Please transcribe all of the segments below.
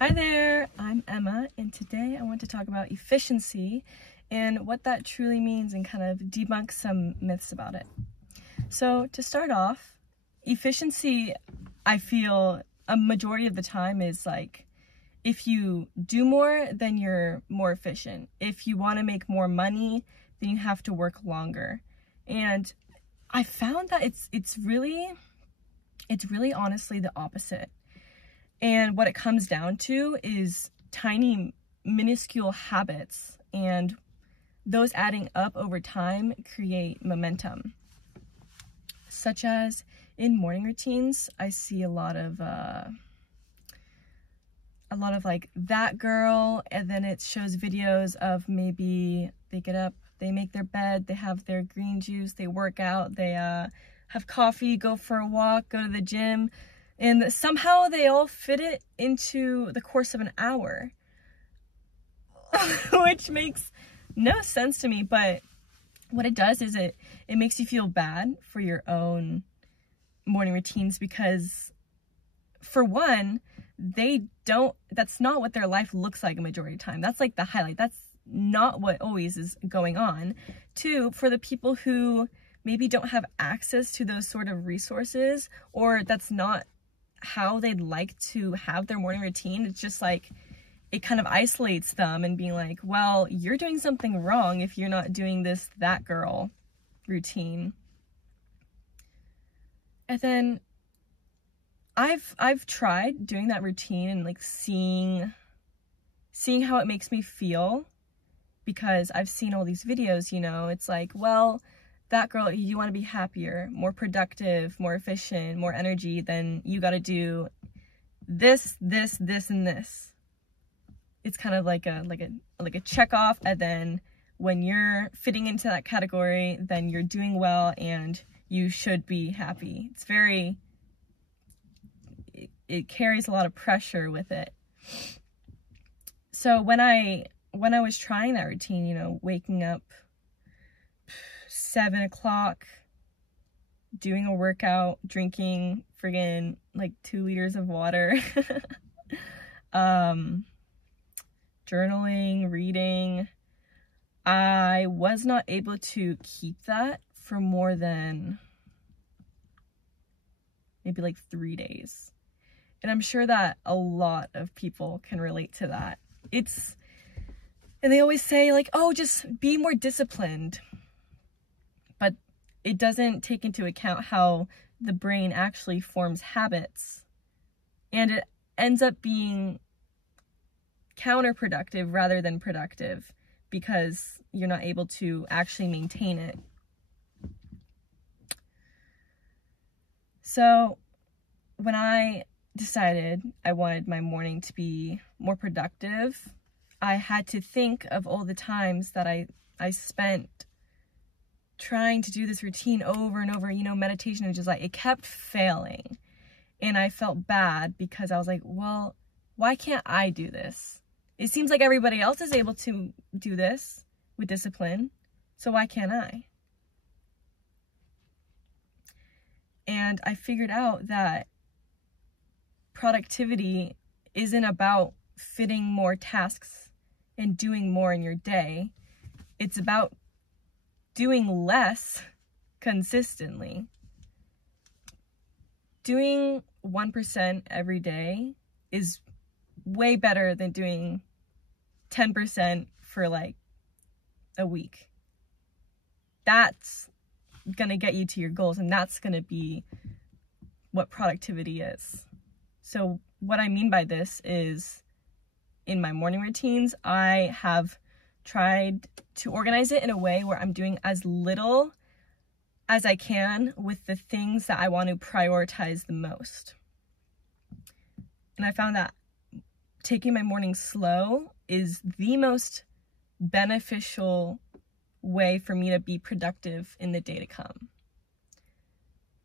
Hi there, I'm Emma, and today I want to talk about efficiency and what that truly means and kind of debunk some myths about it. So to start off, efficiency, I feel a majority of the time is like, if you do more, then you're more efficient. If you want to make more money, then you have to work longer. And I found that it's really honestly the opposite. And what it comes down to is tiny, minuscule habits, and those adding up over time create momentum. Such as in morning routines, I see a lot of like that girl, and then it shows videos of maybe they get up, they make their bed, they have their green juice, they work out, they have coffee, go for a walk, go to the gym. And somehow they all fit it into the course of an hour, which makes no sense to me. But what it does is it makes you feel bad for your own morning routines, because for one, that's not what their life looks like a majority of the time. That's like the highlight. That's not what always is going on. Two, for the people who maybe don't have access to those sort of resources, or that's not how they'd like to have their morning routine, it's just like it kind of isolates them and being like, well, you're doing something wrong if you're not doing this that girl routine. And then I've tried doing that routine and like seeing how it makes me feel, because I've seen all these videos, it's like, well, that girl, you want to be happier, more productive, more efficient, more energy, then you got to do this, this, this, and this. It's kind of like a check off, and then when you're fitting into that category, then you're doing well and you should be happy. It carries a lot of pressure with it. So when I was trying that routine, waking up 7 o'clock, doing a workout, drinking friggin' like 2 liters of water, journaling, reading, I was not able to keep that for more than maybe like 3 days. And I'm sure that a lot of people can relate to that. And they always say like, oh, just be more disciplined. But it doesn't take into account how the brain actually forms habits. And it ends up being counterproductive rather than productive, because you're not able to actually maintain it. So when I decided I wanted my morning to be more productive, I had to think of all the times that I spent trying to do this routine over and over. Meditation was just like, it kept failing. And I felt bad because I was like, well, why can't I do this? It seems like everybody else is able to do this with discipline, so why can't I? And I figured out that productivity isn't about fitting more tasks and doing more in your day. It's about doing less consistently. Doing 1% every day is way better than doing 10% for like a week. That's gonna get you to your goals, and that's gonna be what productivity is. So what I mean by this is, in my morning routines, I have tried to organize it in a way where I'm doing as little as I can with the things that I want to prioritize the most. And I found that taking my morning slow is the most beneficial way for me to be productive in the day to come.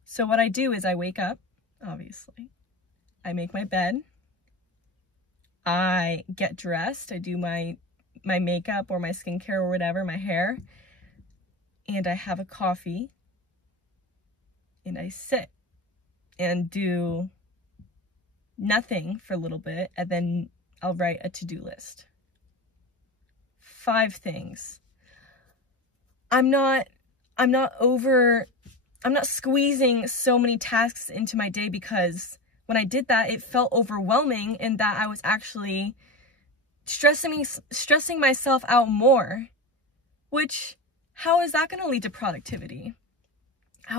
So what I do is I wake up, obviously. I make my bed. I get dressed. I do my makeup or my skincare or whatever, my hair. And I have a coffee. And I sit and do nothing for a little bit, and then I'll write a to-do list. 5 things. I'm not squeezing so many tasks into my day, because when I did that, it felt overwhelming, and that I was actually stressing myself out more, which, how is that going to lead to productivity? I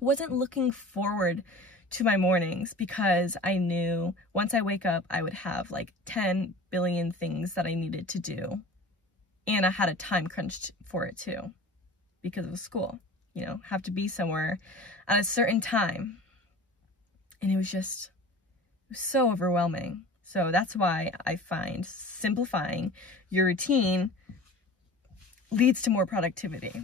wasn't looking forward to my mornings, because I knew once I wake up, I would have like 10 billion things that I needed to do. And I had a time crunch for it too, because of school, you know, have to be somewhere at a certain time. And it was so overwhelming. So that's why I find simplifying your routine leads to more productivity.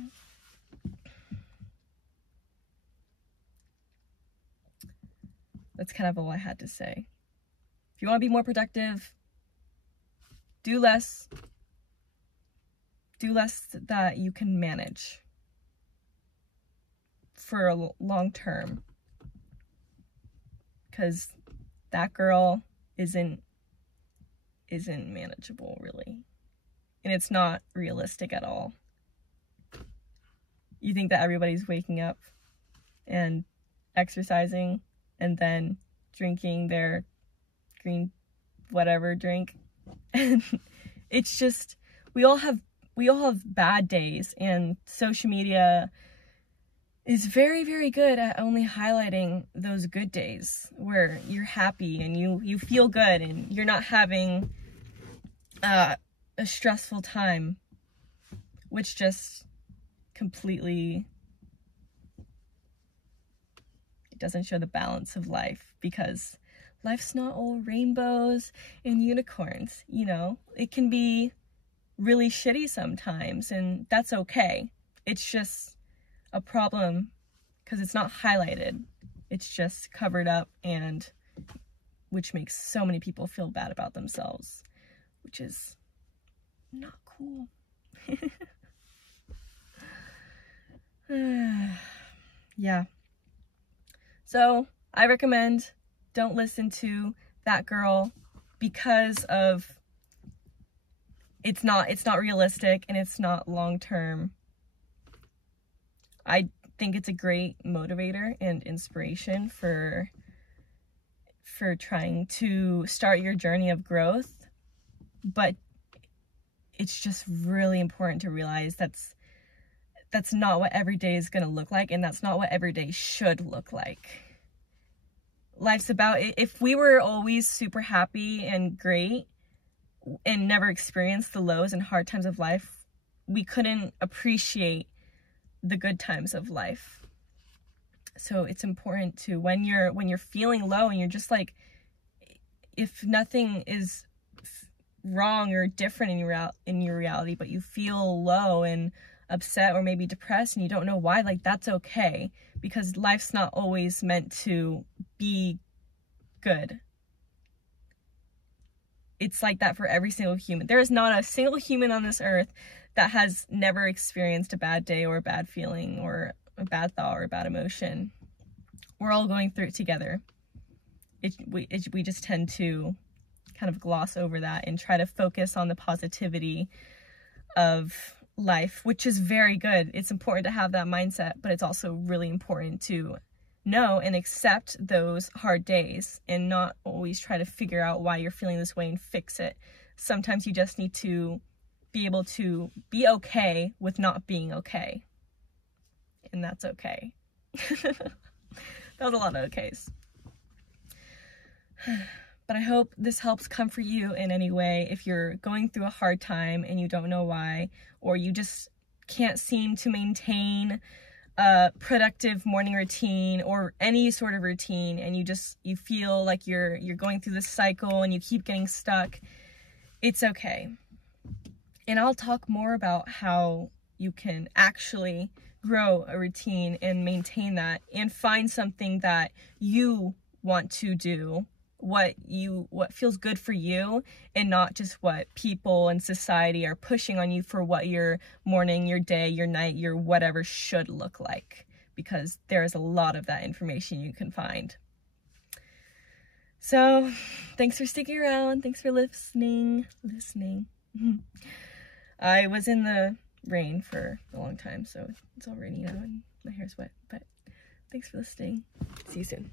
That's kind of all I had to say. If you want to be more productive, do less that you can manage for a long term, because that girl isn't manageable, really, and it's not realistic at all. You think that everybody's waking up and exercising and then drinking their green whatever drink, and it's just, we all have bad days, and social media is very, very good at only highlighting those good days where you're happy and you feel good and you're not having a stressful time, which just completely, it doesn't show the balance of life, because life's not all rainbows and unicorns, you know? It can be really shitty sometimes, and that's okay. It's just a problem because it's not highlighted. It's just covered up, and which makes so many people feel bad about themselves, which is not cool. Yeah. So I recommend don't listen to that girl, because of it's not realistic and it's not long-term. I think it's a great motivator and inspiration for trying to start your journey of growth, but it's just really important to realize that's not what every day is going to look like, and that's not what every day should look like. Life's about, if we were always super happy and great and never experienced the lows and hard times of life, we couldn't appreciate the good times of life. So it's important to, when you're feeling low and you're just like, if nothing is wrong or different in your reality, but you feel low and upset or maybe depressed and you don't know why, like, that's okay, because life's not always meant to be good. It's like that for every single human. There is not a single human on this earth that has never experienced a bad day or a bad feeling or a bad thought or a bad emotion. We're all going through it together. We just tend to kind of gloss over that and try to focus on the positivity of life, which is very good. It's important to have that mindset, but it's also really important to know and accept those hard days and not always try to figure out why you're feeling this way and fix it. Sometimes you just need to be able to be okay with not being okay. And that's okay. That was a lot of okays. But I hope this helps comfort you in any way if you're going through a hard time and you don't know why, or you just can't seem to maintain a productive morning routine or any sort of routine, and you feel like you're going through this cycle and you keep getting stuck. It's okay. And I'll talk more about how you can actually grow a routine and maintain that and find something that you want to do, what feels good for you, and not just what people and society are pushing on you for what your morning, your day, your night, your whatever should look like, because there is a lot of that information you can find. So, thanks for sticking around. Thanks for listening. I was in the rain for a long time, so it's all rainy now and my hair's wet. But thanks for listening. See you soon.